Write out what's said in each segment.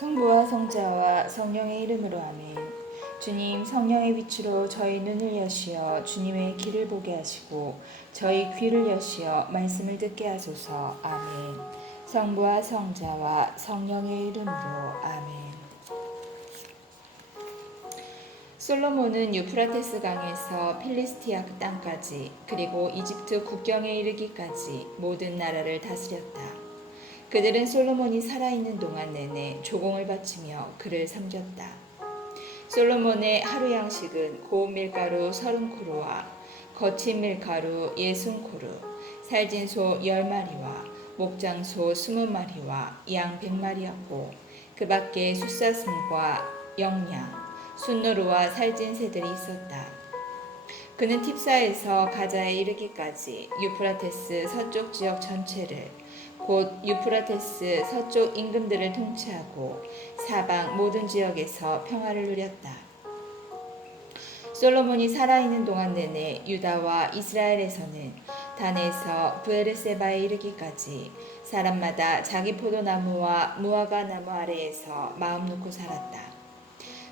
성부와 성자와 성령의 이름으로 아멘. 주님, 성령의 빛으로 저희 눈을 여시어 주님의 길을 보게 하시고 저희 귀를 여시어 말씀을 듣게 하소서. 아멘. 성부와 성자와 성령의 이름으로 아멘. 솔로몬은 유프라테스 강에서 필리스티아 땅까지 그리고 이집트 국경에 이르기까지 모든 나라를 다스렸다. 그들은 솔로몬이 살아있는 동안 내내 조공을 바치며 그를 섬겼다. 솔로몬의 하루 양식은 고운 밀가루 30코루와 거친 밀가루 60코루, 살진 소 10마리와 목장소 20마리와 양 100마리였고 그 밖에 숫사슴과 영양, 순노루와 살진 새들이 있었다. 그는 팁사에서 가자에 이르기까지 유프라테스 서쪽 지역 전체를 곧 유프라테스 서쪽 임금들을 통치하고 사방 모든 지역에서 평화를 누렸다. 솔로몬이 살아있는 동안 내내 유다와 이스라엘에서는 단에서 브에르세바에 이르기까지 사람마다 자기 포도나무와 무화과 나무 아래에서 마음 놓고 살았다.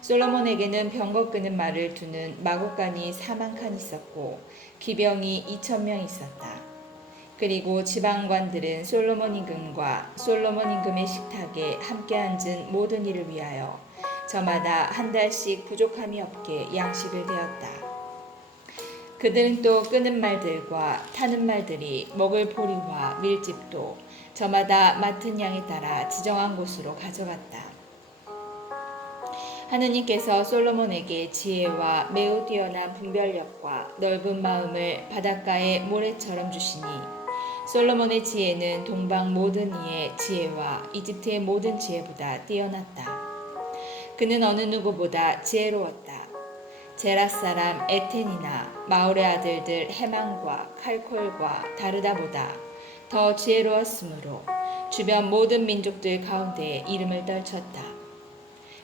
솔로몬에게는 병거 끄는 말을 두는 마구간이 4만 칸 있었고 기병이 2,000명 있었다. 그리고 지방관들은 솔로몬 임금과 솔로몬 임금의 식탁에 함께 앉은 모든 일을 위하여 저마다 한 달씩 부족함이 없게 양식을 대었다. 그들은 또 끄는 말들과 타는 말들이 먹을 보리와 밀집도 저마다 맡은 양에 따라 지정한 곳으로 가져갔다. 하느님께서 솔로몬에게 지혜와 매우 뛰어난 분별력과 넓은 마음을 바닷가의 모래처럼 주시니 솔로몬의 지혜는 동방 모든 이의 지혜와 이집트의 모든 지혜보다 뛰어났다. 그는 어느 누구보다 지혜로웠다. 제라 사람 에텐이나 마올의 아들들 헤만과 칼콜과 다르다보다 더 지혜로웠으므로 주변 모든 민족들 가운데 이름을 떨쳤다.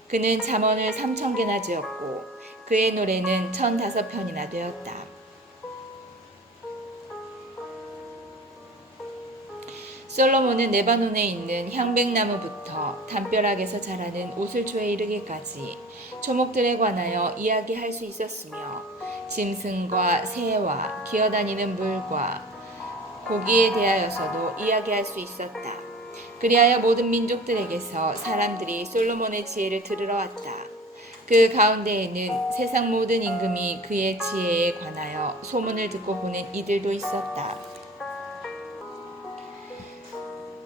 그는 잠언을 3,000개나 지었고 그의 노래는 1,005편이나 되었다. 솔로몬은 레바논에 있는 향백나무부터 담벼락에서 자라는 오슬초에 이르기까지 초목들에 관하여 이야기할 수 있었으며 짐승과 새와 기어다니는 물과 고기에 대하여서도 이야기할 수 있었다. 그리하여 모든 민족들에게서 사람들이 솔로몬의 지혜를 들으러 왔다. 그 가운데에는 세상 모든 임금이 그의 지혜에 관하여 소문을 듣고 보는 이들도 있었다.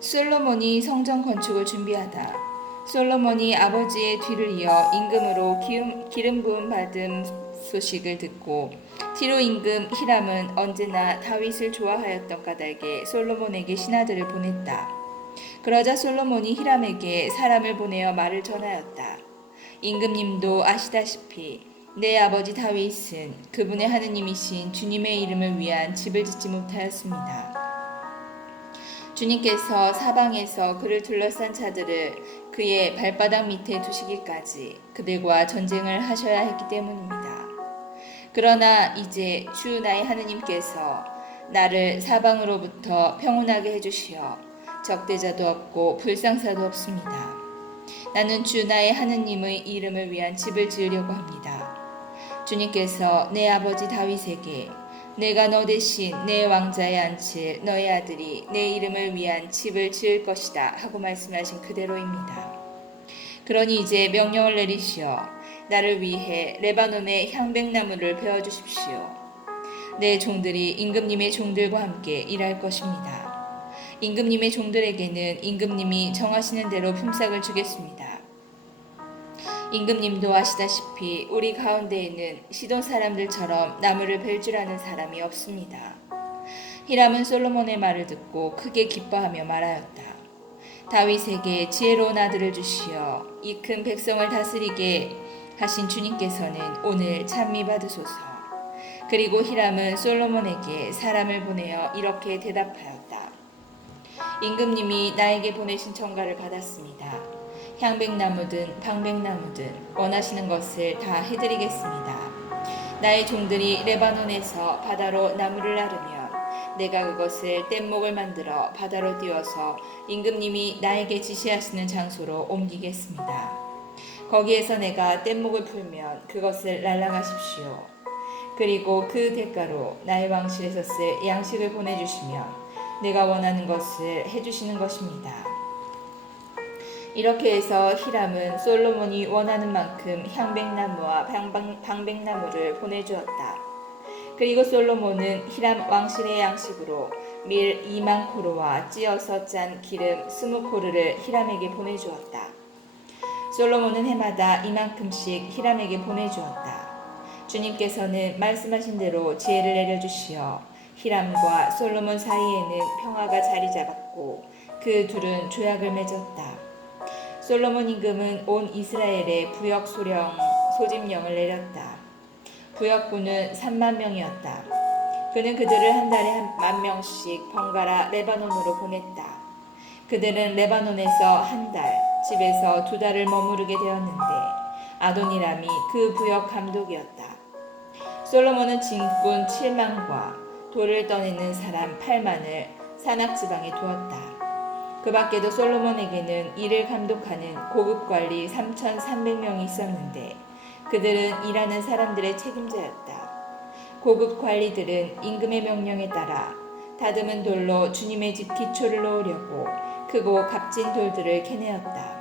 솔로몬이 성전 건축을 준비하다. 솔로몬이 아버지의 뒤를 이어 임금으로 기름 부음 받은 소식을 듣고 티로 임금 히람은 언제나 다윗을 좋아하였던 까닭에 솔로몬에게 신하들을 보냈다. 그러자 솔로몬이 히람에게 사람을 보내어 말을 전하였다. 임금님도 아시다시피 내 아버지 다윗은 그분의 하느님이신 주님의 이름을 위한 집을 짓지 못하였습니다. 주님께서 사방에서 그를 둘러싼 자들을 그의 발바닥 밑에 두시기까지 그들과 전쟁을 하셔야 했기 때문입니다. 그러나 이제 주 나의 하느님께서 나를 사방으로부터 평온하게 해주시어 적대자도 없고 불상사도 없습니다. 나는 주 나의 하느님의 이름을 위한 집을 지으려고 합니다. 주님께서 내 아버지 다윗에게 내가 너 대신 내 왕자에 앉힐 너의 아들이 내 이름을 위한 집을 지을 것이다 하고 말씀하신 그대로입니다. 그러니 이제 명령을 내리시어 나를 위해 레바논의 향백나무를 베어주십시오. 내 종들이 임금님의 종들과 함께 일할 것입니다. 임금님의 종들에게는 임금님이 정하시는 대로 품삯을 주겠습니다. 임금님도 아시다시피 우리 가운데에는 시돈 사람들처럼 나무를 벨 줄 아는 사람이 없습니다. 히람은 솔로몬의 말을 듣고 크게 기뻐하며 말하였다. 다윗에게 지혜로운 아들을 주시어 이 큰 백성을 다스리게 하신 주님께서는 오늘 찬미 받으소서. 그리고 히람은 솔로몬에게 사람을 보내어 이렇게 대답하였다. 임금님이 나에게 보내신 청가를 받았습니다. 향백나무든 방백나무든 원하시는 것을 다 해드리겠습니다. 나의 종들이 레바논에서 바다로 나무를 나르면 내가 그것을 뗏목을 만들어 바다로 띄워서 임금님이 나에게 지시하시는 장소로 옮기겠습니다. 거기에서 내가 뗏목을 풀면 그것을 날라가십시오. 그리고 그 대가로 나의 왕실에서 쓸 양식을 보내주시면 내가 원하는 것을 해주시는 것입니다. 이렇게 해서 히람은 솔로몬이 원하는 만큼 향백나무와 방백나무를 보내주었다. 그리고 솔로몬은 히람 왕실의 양식으로 밀 2만 코르와 찌어서 짠 기름 20코르를 히람에게 보내주었다. 솔로몬은 해마다 이만큼씩 히람에게 보내주었다. 주님께서는 말씀하신 대로 지혜를 내려주시어 히람과 솔로몬 사이에는 평화가 자리 잡았고 그 둘은 조약을 맺었다. 솔로몬 임금은 온 이스라엘에 부역 소집령을 내렸다. 부역군은 3만 명이었다. 그는 그들을 한 달에 10,000명씩 번갈아 레바논으로 보냈다. 그들은 레바논에서 한 달, 집에서 2달을 머무르게 되었는데 아도니람이 그 부역 감독이었다. 솔로몬은 진군 7만과 돌을 떠내는 사람 8만을 산악지방에 두었다. 그 밖에도 솔로몬에게는 이를 감독하는 고급관리 3,300명이 있었는데 그들은 일하는 사람들의 책임자였다. 고급관리들은 임금의 명령에 따라 다듬은 돌로 주님의 집 기초를 놓으려고 크고 값진 돌들을 캐내었다.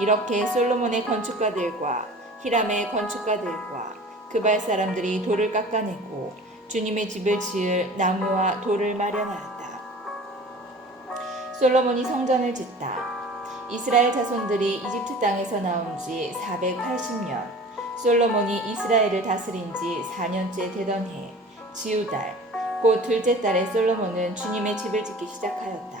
이렇게 솔로몬의 건축가들과 히람의 건축가들과 그발 사람들이 돌을 깎아내고 주님의 집을 지을 나무와 돌을 마련하였다. 솔로몬이 성전을 짓다. 이스라엘 자손들이 이집트 땅에서 나온 지 480년, 솔로몬이 이스라엘을 다스린 지 4년째 되던 해, 지우달, 곧 둘째 달에 솔로몬은 주님의 집을 짓기 시작하였다.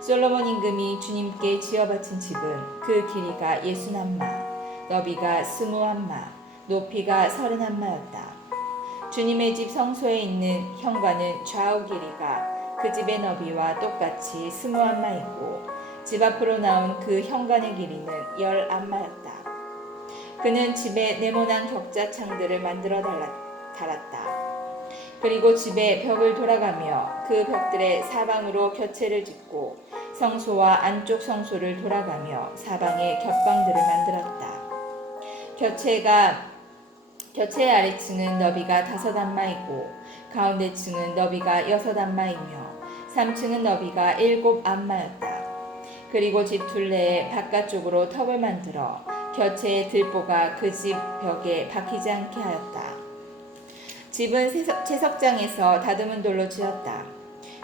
솔로몬 임금이 주님께 지어바친 집은 그 길이가 60안마, 너비가 20안마, 높이가 30안마였다. 주님의 집 성소에 있는 현관은 좌우 길이가 그 집의 너비와 똑같이 20안마이고 집 앞으로 나온 그 현관의 길이는 10안마였다. 그는 집에 네모난 격자 창들을 만들어 달았다. 그리고 집의 벽을 돌아가며 그 벽들의 사방으로 곁체를 짓고 성소와 안쪽 성소를 돌아가며 사방에 겹방들을 만들었다. 곁체의 아래층은 너비가 5안마이고 가운데 층은 너비가 6안마이며 3층은 너비가 7안마였다. 그리고 집 둘레에 바깥쪽으로 턱을 만들어 곁체의 들보가 그 집 벽에 박히지 않게 하였다. 집은 채석장에서 다듬은 돌로 지었다.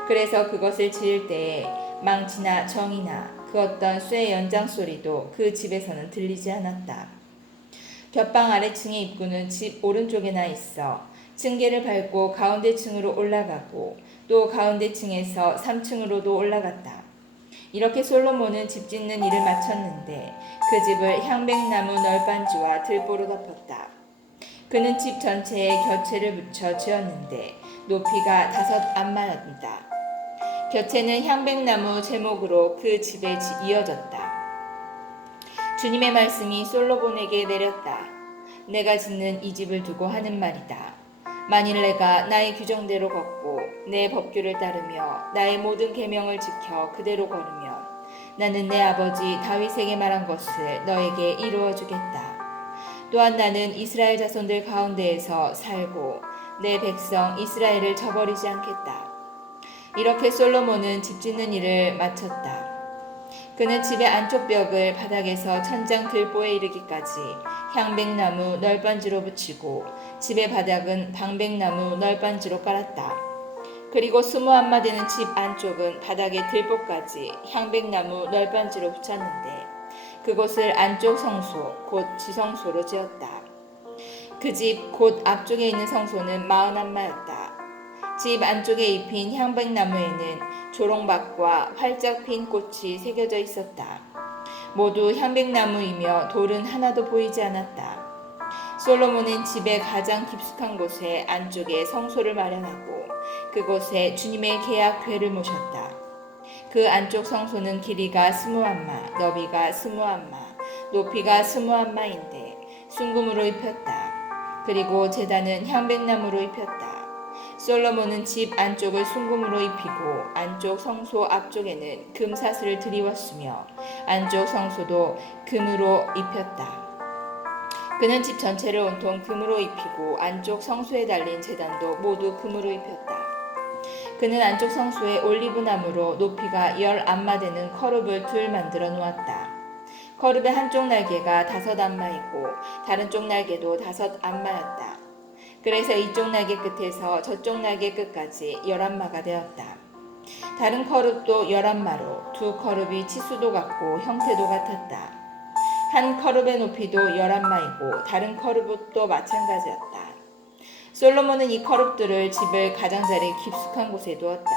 그래서 그것을 지을 때에 망치나 정이나 그 어떤 쇠의 연장 소리도 그 집에서는 들리지 않았다. 겹방 아래층의 입구는 집 오른쪽에나 있어 층계를 밟고 가운데 층으로 올라가고 또 가운데 층에서 3층으로도 올라갔다. 이렇게 솔로몬은 집 짓는 일을 마쳤는데 그 집을 향백나무 널빤지와 들보로 덮었다. 그는 집 전체에 곁체를 붙여 지었는데 높이가 5안마였다. 곁체는 향백나무 제목으로 그 집에 이어졌다. 주님의 말씀이 솔로몬에게 내렸다. 내가 짓는 이 집을 두고 하는 말이다. 만일 내가 나의 규정대로 걷고 내 법규를 따르며 나의 모든 계명을 지켜 그대로 걸으면 나는 내 아버지 다윗에게 말한 것을 너에게 이루어 주겠다. 또한 나는 이스라엘 자손들 가운데에서 살고 내 백성 이스라엘을 저버리지 않겠다. 이렇게 솔로몬은 집 짓는 일을 마쳤다. 그는 집의 안쪽 벽을 바닥에서 천장 들보에 이르기까지 향백나무 널빤지로 붙이고 집의 바닥은 방백나무 널빤지로 깔았다. 그리고 20안마 되는 집 안쪽은 바닥의 들보까지 향백나무 널빤지로 붙였는데 그곳을 안쪽 성소 곧 지성소로 지었다. 그 집 곧 앞쪽에 있는 성소는 40안마였다. 집 안쪽에 입힌 향백나무에는 조롱박과 활짝 핀 꽃이 새겨져 있었다. 모두 향백나무이며 돌은 하나도 보이지 않았다. 솔로몬은 집의 가장 깊숙한 곳에 안쪽에 성소를 마련하고 그곳에 주님의 계약궤를 모셨다. 그 안쪽 성소는 길이가 20안마, 너비가 20안마, 높이가 20안마인데 순금으로 입혔다. 그리고 제단은 향백나무로 입혔다. 솔로몬은 집 안쪽을 순금으로 입히고 안쪽 성소 앞쪽에는 금사슬을 드리웠으며 안쪽 성소도 금으로 입혔다. 그는 집 전체를 온통 금으로 입히고 안쪽 성소에 달린 제단도 모두 금으로 입혔다. 그는 안쪽 성소에 올리브나무로 높이가 10안마 되는 커룹을 둘 만들어 놓았다. 커룹의 한쪽 날개가 5안마이고 다른 쪽 날개도 5안마였다. 그래서 이쪽 날개 끝에서 저쪽 날개 끝까지 11마가 되었다. 다른 커룹도 11마로 두 커룹이 치수도 같고 형태도 같았다. 한 커룹의 높이도 11마이고 다른 커룹도 마찬가지였다. 솔로몬은 이 커룹들을 집을 가장자리 깊숙한 곳에 두었다.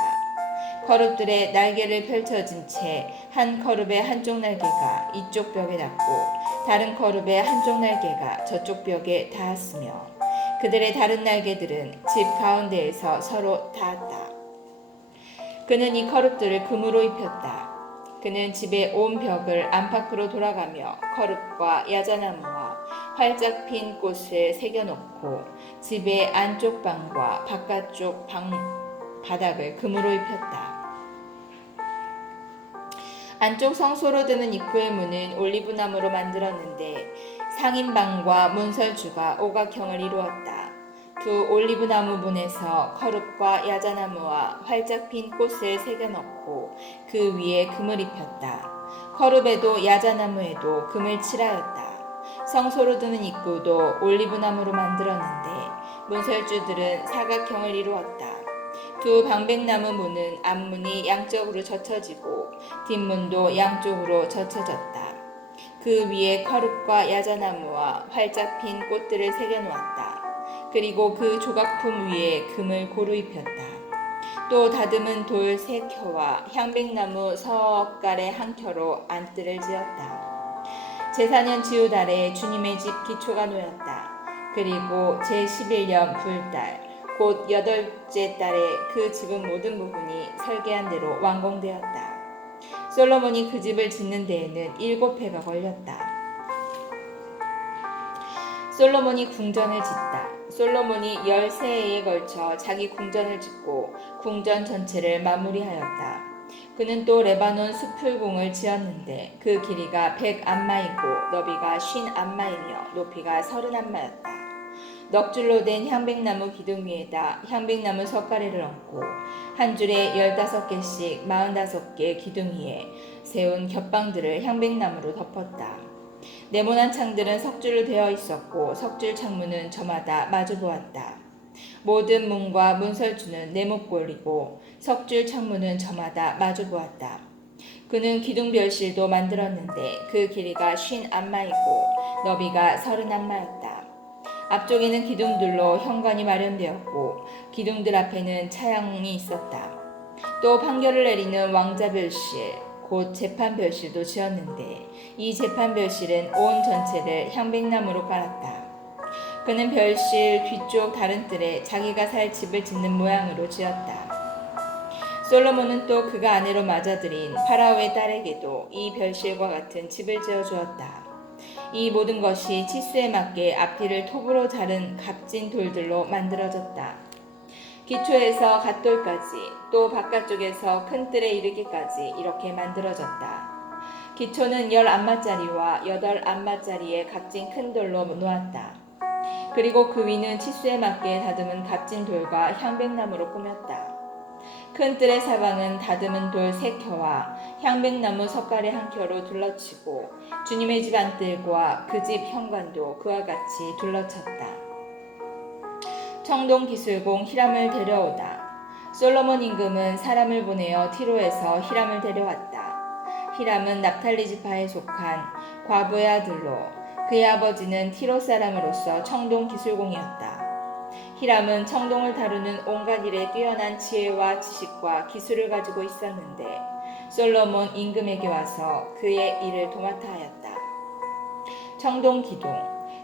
커룹들의 날개를 펼쳐진 채 한 커룹의 한쪽 날개가 이쪽 벽에 닿고 다른 커룹의 한쪽 날개가 저쪽 벽에 닿았으며 그들의 다른 날개들은 집 가운데에서 서로 닿았다. 그는 이 커룹들을 금으로 입혔다. 그는 집의 온 벽을 안팎으로 돌아가며 커룹과 야자나무와 활짝 핀 꽃을 새겨놓고 집의 안쪽 방과 바깥쪽 방 바닥을 금으로 입혔다. 안쪽 성소로 드는 입구의 문은 올리브나무로 만들었는데 상인방과 문설주가 오각형을 이루었다. 두 올리브나무 문에서 커룹과 야자나무와 활짝 핀 꽃을 새겨넣고 그 위에 금을 입혔다. 커룹에도 야자나무에도 금을 칠하였다. 성소로 드는 입구도 올리브나무로 만들었는데 문설주들은 사각형을 이루었다. 두 방백나무 문은 앞문이 양쪽으로 젖혀지고 뒷문도 양쪽으로 젖혀졌다. 그 위에 커룹과 야자나무와 활짝 핀 꽃들을 새겨놓았다. 그리고 그 조각품 위에 금을 고루 입혔다. 또 다듬은 돌 3켜와 향백나무 석갈의 한 켜로 안뜰을 지었다. 제4년 지우달에 주님의 집 기초가 놓였다. 그리고 제11년 불달 곧 8째 달에 그 집은 모든 부분이 설계한 대로 완공되었다. 솔로몬이 그 집을 짓는 데에는 7해가 걸렸다. 솔로몬이 궁전을 짓다. 솔로몬이 13해에 걸쳐 자기 궁전을 짓고 궁전 전체를 마무리하였다. 그는 또 레바논 수풀궁을 지었는데 그 길이가 100안마이고 너비가 50안마이며 높이가 30안마였다. 넉줄로 된 향백나무 기둥 위에다 향백나무 석가래를 얹고 한 줄에 15개씩 45개 기둥 위에 세운 겹방들을 향백나무로 덮었다. 네모난 창들은 석줄로 되어 있었고 석줄 창문은 저마다 마주 보았다. 모든 문과 문설주는 네모꼴이고 석줄 창문은 저마다 마주 보았다. 그는 기둥 별실도 만들었는데 그 길이가 50안마이고 너비가 30안마였다. 앞쪽에는 기둥들로 현관이 마련되었고 기둥들 앞에는 차양이 있었다. 또 판결을 내리는 왕자별실 곧 재판별실도 지었는데 이 재판별실은 온 전체를 향백나무로 깔았다. 그는 별실 뒤쪽 다른 뜰에 자기가 살 집을 짓는 모양으로 지었다. 솔로몬은 또 그가 아내로 맞아들인 파라오의 딸에게도 이 별실과 같은 집을 지어주었다. 이 모든 것이 치수에 맞게 앞뒤를 톱으로 자른 값진 돌들로 만들어졌다. 기초에서 갓돌까지 또 바깥쪽에서 큰 뜰에 이르기까지 이렇게 만들어졌다. 기초는 10안마짜리와 8안마짜리의 값진 큰 돌로 놓았다. 그리고 그 위는 치수에 맞게 다듬은 값진 돌과 향백나무로 꾸몄다. 큰 뜰의 사방은 다듬은 돌 3켜와 향백나무 석가래 1켜로 둘러치고 주님의 집 안뜰과 그 집 현관도 그와 같이 둘러쳤다. 청동 기술공 히람을 데려오다. 솔로몬 임금은 사람을 보내어 티로에서 히람을 데려왔다. 히람은 납탈리 지파에 속한 과부의 아들로 그의 아버지는 티로 사람으로서 청동 기술공이었다. 히람은 청동을 다루는 온갖 일에 뛰어난 지혜와 지식과 기술을 가지고 있었는데 솔로몬 임금에게 와서 그의 일을 도맡아 하였다. 청동 기둥.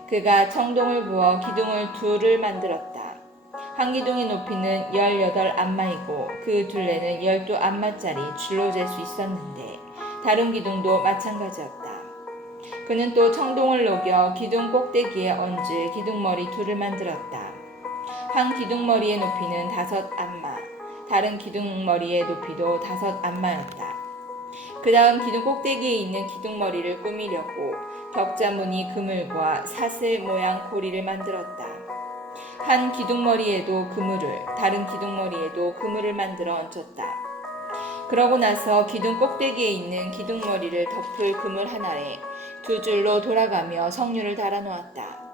그가 청동을 부어 기둥을 둘을 만들었다. 한 기둥의 높이는 18안마이고 그 둘레는 12안마짜리 줄로 잴 수 있었는데 다른 기둥도 마찬가지였다. 그는 또 청동을 녹여 기둥 꼭대기에 얹을 기둥머리 둘을 만들었다. 한 기둥머리의 높이는 5안마, 다른 기둥머리의 높이도 5안마였다. 그 다음 기둥 꼭대기에 있는 기둥머리를 꾸미려고 격자무늬 그물과 사슬 모양 고리를 만들었다. 한 기둥머리에도 그물을, 다른 기둥머리에도 그물을 만들어 얹었다. 그러고 나서 기둥 꼭대기에 있는 기둥머리를 덮을 그물 하나에 2줄로 돌아가며 성류를 달아놓았다.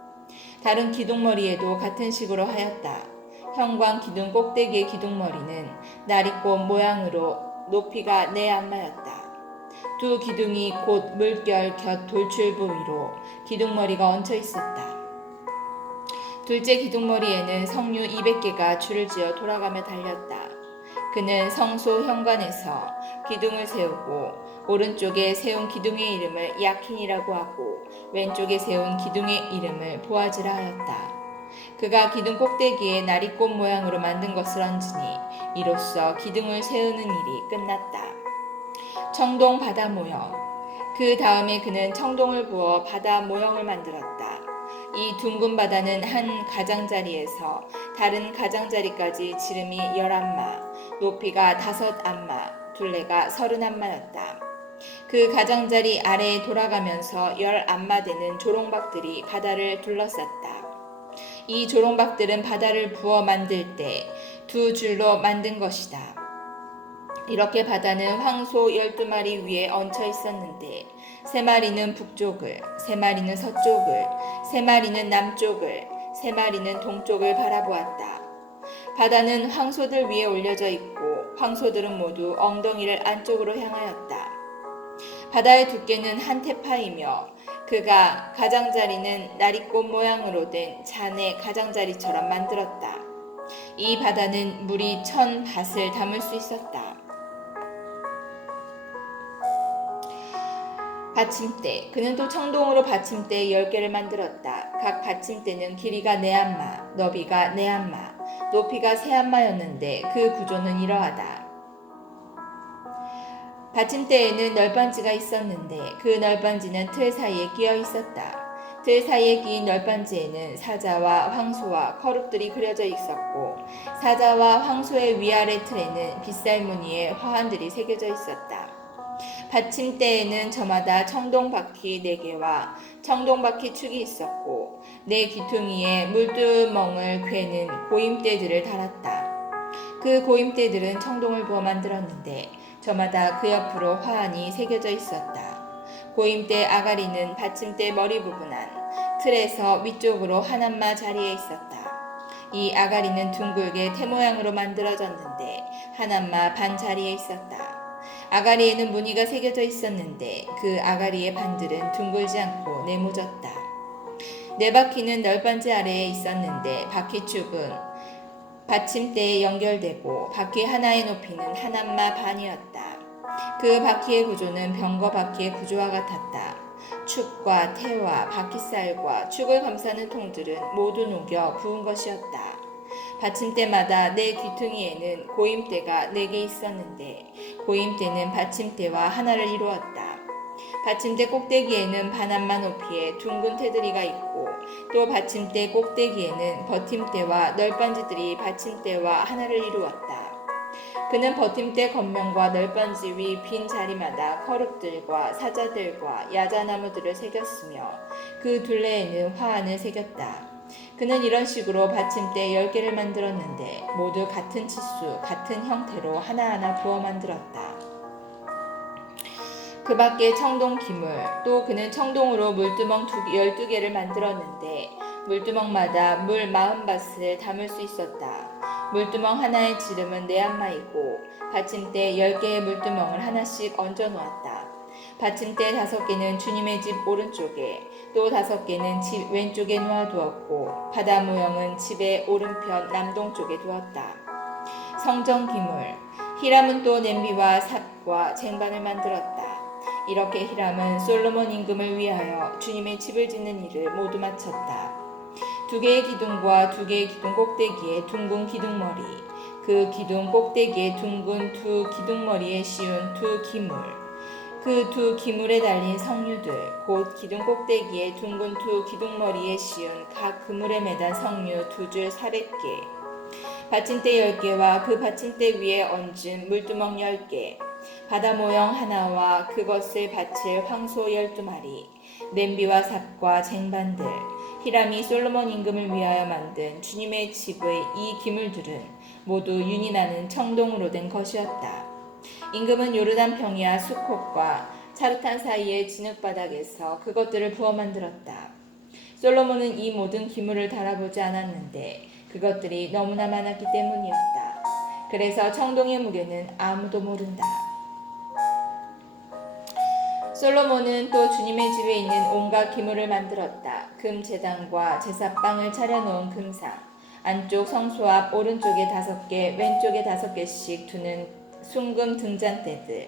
다른 기둥머리에도 같은 식으로 하였다. 형광 기둥 꼭대기의 기둥머리는 나리꽃 모양으로 높이가 4안마였다. 2 기둥이 곧 물결 곁 돌출부 위로 기둥머리가 얹혀 있었다. 둘째 기둥머리에는 성류 200개가 줄을 지어 돌아가며 달렸다. 그는 성소 현관에서 기둥을 세우고 오른쪽에 세운 기둥의 이름을 야킨이라고 하고 왼쪽에 세운 기둥의 이름을 보아즈라 하였다. 그가 기둥 꼭대기에 나리꽃 모양으로 만든 것을 얹으니 이로써 기둥을 세우는 일이 끝났다. 청동 바다 모형. 그 다음에 그는 청동을 부어 바다 모형을 만들었다. 이 둥근 바다는 한 가장자리에서 다른 가장자리까지 지름이 11마, 높이가 5안마, 둘레가 30안마였다. 그 가장자리 아래에 돌아가면서 10안마 되는 조롱박들이 바다를 둘러쌌다. 이 조롱박들은 바다를 부어 만들 때 2줄로 만든 것이다. 이렇게 바다는 황소 12마리 위에 얹혀 있었는데 3마리는 북쪽을, 3마리는 서쪽을, 3마리는 남쪽을, 3마리는 동쪽을 바라보았다. 바다는 황소들 위에 올려져 있고 황소들은 모두 엉덩이를 안쪽으로 향하였다. 바다의 두께는 한 태파이며 그가 가장자리는 나리꽃 모양으로 된 잔의 가장자리처럼 만들었다. 이 바다는 물이 1000밭을 담을 수 있었다. 받침대. 그는 또 청동으로 받침대 10개를 만들었다. 각 받침대는 길이가 4안마, 너비가 4안마, 높이가 3안마였는데 그 구조는 이러하다. 받침대에는 널빤지가 있었는데 그 널빤지는 틀 사이에 끼어 있었다. 틀 사이에 끼인 널빤지에는 사자와 황소와 커룹들이 그려져 있었고 사자와 황소의 위아래 틀에는 빗살무늬의 화환들이 새겨져 있었다. 받침대에는 저마다 청동바퀴 4개와 청동바퀴 축이 있었고 4귀퉁이에 물두멍을 괴는 고임대들을 달았다. 그 고임대들은 청동을 부어 만들었는데 저마다 그 옆으로 화환이 새겨져 있었다. 고임대 아가리는 받침대 머리 부분 안 틀에서 위쪽으로 한안마 자리에 있었다. 이 아가리는 둥글게 태 모양으로 만들어졌는데 한안마 반 자리에 있었다. 아가리에는 무늬가 새겨져 있었는데 그 아가리의 반들은 둥글지 않고 네모졌다. 4바퀴는 널빤지 아래에 있었는데 바퀴축은 받침대에 연결되고 바퀴 하나의 높이는 한안마 반이었다. 그 바퀴의 구조는 병거 바퀴의 구조와 같았다. 축과 태와 바퀴살과 축을 감싸는 통들은 모두 녹여 부은 것이었다. 받침대마다 4귀퉁이에는 고임대가 4개 있었는데 고임대는 받침대와 하나를 이루었다. 받침대 꼭대기에는 반안마 높이의 둥근 테두리가 있고 또 받침대 꼭대기에는 버팀대와 널빤지들이 받침대와 하나를 이루었다. 그는 버팀대 겉면과 널빤지 위 빈 자리마다 커룹들과 사자들과 야자나무들을 새겼으며 그 둘레에는 화환을 새겼다. 그는 이런 식으로 받침대 10개를 만들었는데 모두 같은 치수, 같은 형태로 하나하나 부어 만들었다. 그 밖에 청동 기물, 또 그는 청동으로 물두멍 12개를 만들었는데 물두멍마다 물 40밭을 담을 수 있었다. 물두멍 하나의 지름은 4안마이고 받침대 10개의 물두멍을 하나씩 얹어 놓았다. 받침대 5개는 주님의 집 오른쪽에 또 5개는 집 왼쪽에 놓아두었고 바다 모형은 집의 오른편 남동쪽에 두었다. 성전 기물. 히람은 또 냄비와 삽과 쟁반을 만들었다. 이렇게 히람은 솔로몬 임금을 위하여 주님의 집을 짓는 일을 모두 마쳤다. 2개의 기둥과 2개의 기둥 꼭대기에 둥근 기둥머리, 그 기둥 꼭대기에 둥근 2 기둥머리에 씌운 2 기물, 그 두 기물에 달린 성류들 곧 기둥 꼭대기에 둥근 두 기둥머리에 씌운 각 그물에 매단 성류 두 줄 400개, 받침대 10개와 그 받침대 위에 얹은 물두멍 10개, 바다 모형 하나와 그것을 받칠 황소 12마리, 냄비와 삽과 쟁반들, 히람이 솔로몬 임금을 위하여 만든 주님의 집의 이 기물들은 모두 윤이 나는 청동으로 된 것이었다. 임금은 요르단 평야 수콧과 차르탄 사이의 진흙바닥에서 그것들을 부어 만들었다. 솔로몬은 이 모든 기물을 달아보지 않았는데 그것들이 너무나 많았기 때문이었다. 그래서 청동의 무게는 아무도 모른다. 솔로몬은 또 주님의 집에 있는 온갖 기물을 만들었다. 금 제단과 제사빵을 차려놓은 금상, 안쪽 성소 앞 오른쪽에 5개, 왼쪽에 5개씩 두는 순금 등잔대들,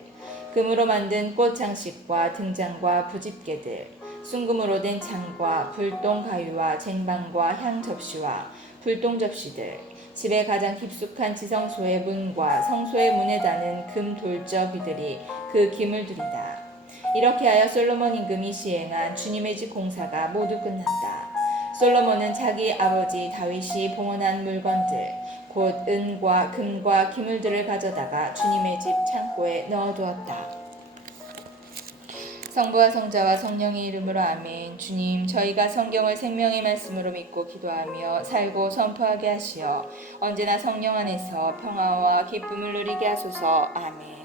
금으로 만든 꽃 장식과 등잔과 부집개들, 순금으로 된 창과 불똥 가위와 쟁반과 향 접시와 불똥 접시들, 집의 가장 깊숙한 지성소의 문과 성소의 문에 다는 금 돌저귀들이 그 기물들이다. 이렇게 하여 솔로몬 임금이 시행한 주님의 집 공사가 모두 끝났다. 솔로몬은 자기 아버지 다윗이 봉헌한 물건들, 곧 은과 금과 기물들을 가져다가 주님의 집 창고에 넣어두었다. 성부와 성자와 성령의 이름으로 아멘. 주님, 저희가 성경을 생명의 말씀으로 믿고 기도하며 살고 선포하게 하시어 언제나 성령 안에서 평화와 기쁨을 누리게 하소서. 아멘.